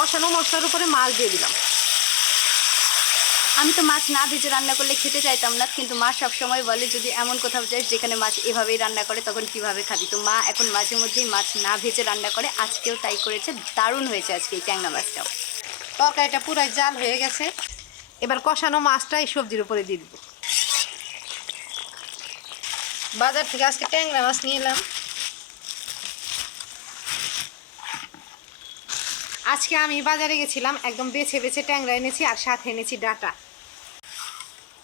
কষানো মশলার উপরে মাছ দিয়ে দিলাম। আমি তো মাছ না ভেজে রান্না করলে খেতে চাইতাম না, কিন্তু মা সবসময় বলে, যদি এমন কোথাও যাস যেখানে মাছ এভাবেই রান্না করে, তখন কীভাবে খাবি? তো মা এখন মাঝে মধ্যেই মাছ না ভেজে রান্না করে, আজকেও তাই করেছে, দারুণ হয়েছে আজকে এই ট্যাংরা মাছটাও। তরকারিটা পুরাই জাল হয়ে গেছে, এবার কষানো মাছটা এই সবজির উপরে দিয়ে দিব। বাজার থেকে আজকে ট্যাংরা মাছ নিয়ে এলাম। আজকে আমি বাজারে গেছিলাম, একদম বেছে বেছে ট্যাংরা এনেছি আর সাথে এনেছি ডাটা।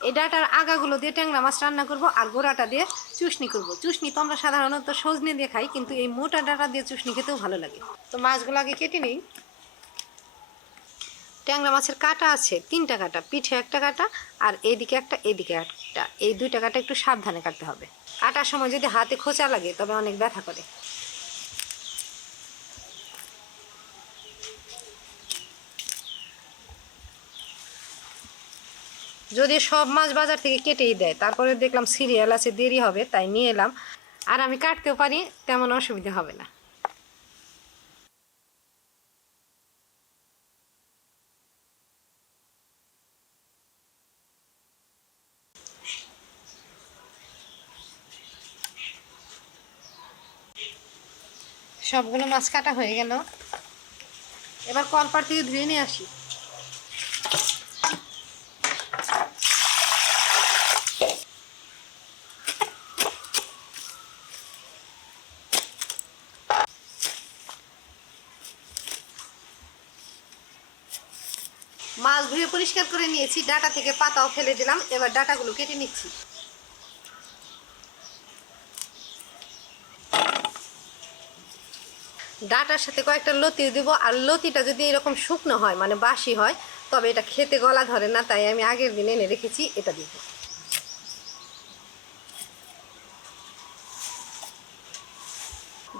এই ডাটার আগাগুলো দিয়ে ট্যাংরা মাছ রান্না করব আর গোড়াটা দিয়ে চুষনি করব। চুষনি তো আমরা সাধারণত সজনে দিয়ে খাই, কিন্তু এই মোটা ডাটা দিয়ে চুষনি খেতেও ভালো লাগে। তো মাছগুলো আগে কেটে নিই। ট্যাংরা মাছের কাটা আছে, তিনটা কাটা, পিঠে একটা কাটা আর এইদিকে একটা, এদিকে একটা। এই দুইটা কাটা একটু সাবধানে কাটতে হবে। কাটার সময় যদি হাতে খোঁচা লাগে, তবে অনেক ব্যথা করে। যদি সব মাছ বাজার থেকে কেটেই দেয়, তারপরে দেখলাম সিরিয়াল আছে, দেরি হবে, তাই নিয়ে এলাম। আর আমি কাটতেও পারি, তেমন অসুবিধা হবে না। সবগুলো মাছ কাটা হয়ে গেল। এবার কলপার থেকে ধুয়ে নিয়ে আসি। মাছ ধুয়ে পরিষ্কার করে নিয়েছি, ডাটা থেকে পাতাও ফেলে দিলাম, এবার ডাটাগুলো কেটে নিচ্ছি। ডাটার সাথে কয়েকটা লতি দেবো, আর লতিটা যদি এরকম শুকনো হয় মানে বাসি হয়, তবে এটা খেতে গলা ধরে না, তাই আমি আগের দিন এনে রেখেছি, এটা দিব।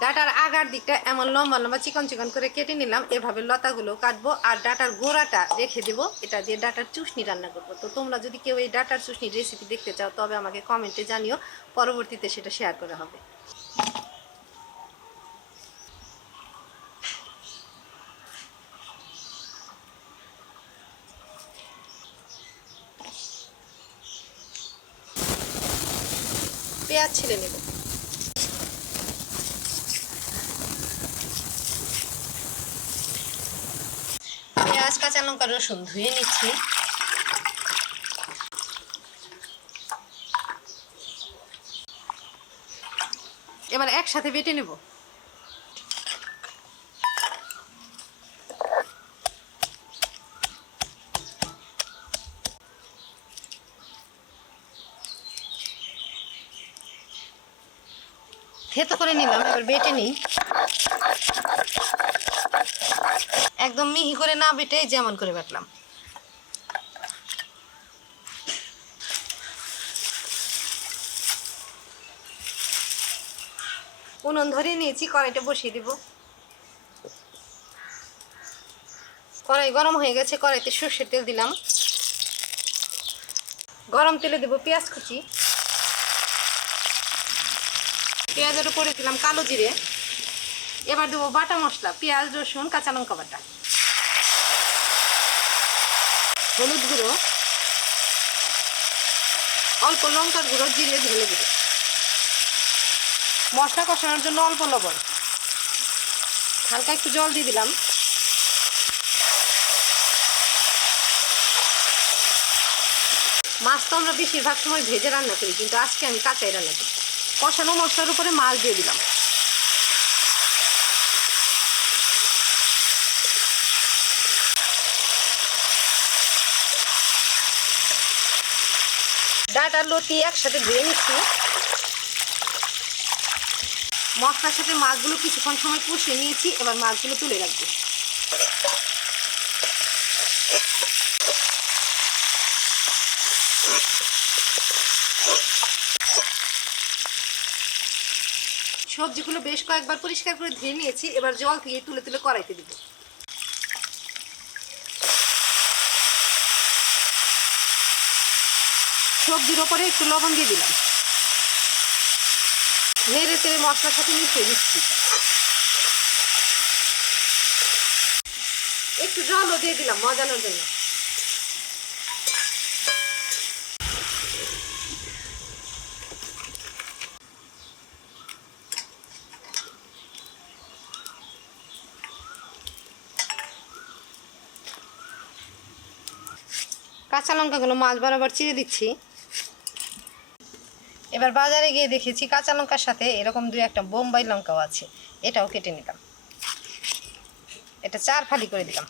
ডাটার আগার দিকটা এমন লম্বা লম্বা চিকন চিকন করে কেটে নিলাম। এভাবে লতাগুলো কাটবো আর ডাটার গোড়াটা রেখে দেবো। এটা দিয়ে ডাটার চুষনি রান্না করব। তো তোমরা যদি কেউ এই ডাটার চুষনির রেসিপি দেখতে চাও, তবে আমাকে কমেন্টে জানিও। পরবর্তীতে সেটা শেয়ার করা হবে। পেঁয়াজ ছিলে নেব পেঁয়াজ কাঁচা লঙ্কা রসুন ধুয়ে নিচ্ছি। এবার একসাথে বেটে নেব। থেতো করে নিলাম, এবার বেটে নিই। একদম মিহি করে না বেটে যেমন করে বাটলাম। উনুন ধরিয়ে নিয়েছি, কড়াইটা বসিয়ে দিব। কড়াই গরম হয়ে গেছে, কড়াইতে সর্ষের তেল দিলাম। গরম তেলে দেবো পেঁয়াজ কুচি। পেঁয়াজের উপরে দিলাম কালো জিরে। এবার দেবো বাটা মশলা, পেঁয়াজ, রসুন, কাঁচা লঙ্কা বাটা। হলুদ গুঁড়ো, অল্প লঙ্কার গুঁড়ো, জিরে ধরে গুঁড়ো। মশলা কষানোর জন্য অল্প লবণ। হালকা একটু জল দিয়ে দিলাম। মাছ তো আমরা বেশিরভাগ সময় ভেজে রান্না করি, কিন্তু আজকে আমি কাঁচাই রান্না করি। কষানো মশলার উপরে মাছ দিয়ে দিলাম। ডাটা লতি একসাথে ধুয়ে নিচ্ছি। মশলার সাথে মাছগুলো কিছুক্ষণ সময় কষিয়ে নিয়েছি, এবার মাছগুলো তুলে রাখব। সবজিগুলো বেশ কয়েকবার পরিষ্কার করে ধুয়ে নিয়েছি, এবার জল থেকে তুলে তুলে কড়াইতে দিব। সবজির ওপরে একটু লবণ দিয়ে দিলাম। নেড়ে তেড়ে মশলার সাথে মিশিয়ে দিচ্ছি। একটু জলও দিয়ে দিলাম মজানোর জন্য। কাঁচা লঙ্কাগুলো মাছ বরাবর চিড়ে দিচ্ছি। এবার বাজারে গিয়ে দেখেছি কাঁচা লঙ্কার সাথে এরকম দুই একটা বোম্বাই লঙ্কাও আছে। এটাও কেটে নিলাম। এটা চার ফালি করে দিলাম।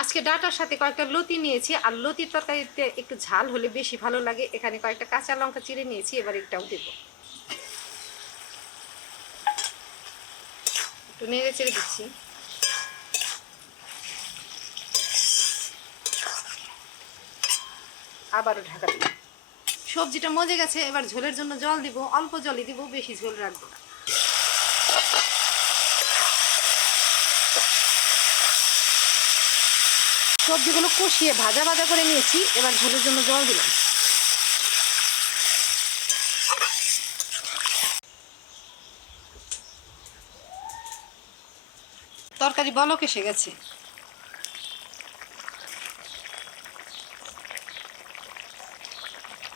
আজকে ডাটার সাথে কয়েকটা লতি নিয়েছি, আর লতির তরকারিতে একটু ঝাল হলে বেশি ভালো লাগে। এখানে কয়েকটা কাঁচা লঙ্কা চিড়ে নিয়েছি, এবার একটাও দেব। একটু নেড়ে চেড়ে দিচ্ছি। আবারও ঢাকা দিব সবজিটা মজে গেছে, এবার ঝোলের জন্য জল দিব, অল্প জলই দিব, বেশি ঝোল রাখব না। সবজিগুলো কষিয়ে ভাজা ভাজা করে নিয়েছি, এবার ঝোলের জন্য জল দিলাম। তরকারি বলক এসে গেছে।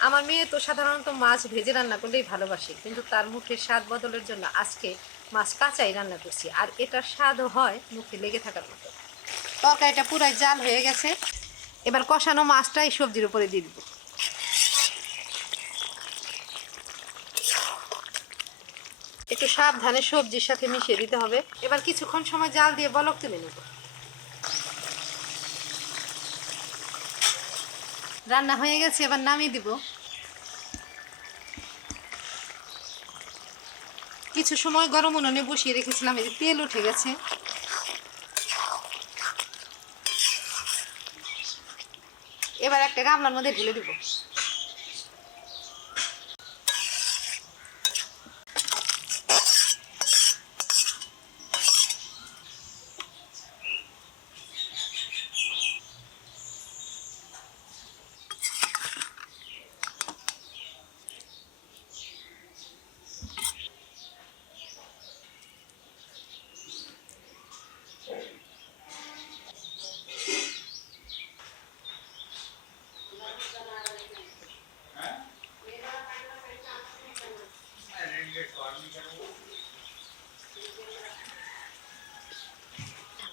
আমার মেয়ে তো সাধারণত মাছ ভেজে রান্না করলেই ভালোবাসে, কিন্তু তার মুখের স্বাদ বদলের জন্য আজকে মাছ কাঁচাই রান্না করছি, আর এটার স্বাদও হয় মুখে লেগে থাকার মতো। তরকারিটা পুরাই জাল হয়ে গেছে, এবার কষানো মাছটাই সবজির উপরে দিয়ে দিব। একটু সাবধানে সবজির সাথে মিশিয়ে দিতে হবে, এবার কিছুক্ষণ সময় জাল দিয়ে বলক তুলে নেব। রান্না হয়ে গেছে, এবার নামিয়ে দিব। কিছু সময় গরম উনুনে বসিয়ে রেখেছিলাম, এই যে তেল উঠে গেছে। এবার একটা গামলার মধ্যে ঢেলে দিব।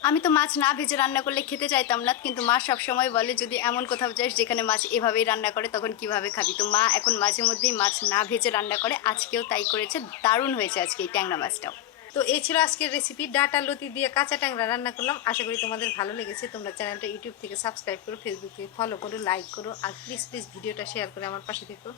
আমি তো মাছ না ভেজে রান্না করলে খেতে চাইতাম না, কিন্তু মা সবসময় বলে, যদি এমন কোথাও যাস যেখানে মাছ এভাবেই রান্না করে, তখন কীভাবে খাবি? তো মা এখন মাঝে মধ্যেই মাছ না ভেজে রান্না করে, আজকেও তাই করেছে, দারুণ হয়েছে আজকে এই ট্যাংরা মাছটাও। তো এই ছিল আজকের রেসিপি ডাটা লতি দিয়ে কাঁচা ট্যাংরা রান্না করলাম। আশা করি তোমাদের ভালো লেগেছে। তোমরা চ্যানেলটা ইউটিউব থেকে সাবস্ক্রাইব করো ফেসবুক থেকে ফলো করো লাইক করো, আর প্লিজ প্লিজ ভিডিওটা শেয়ার করে আমার পাশে থেকো।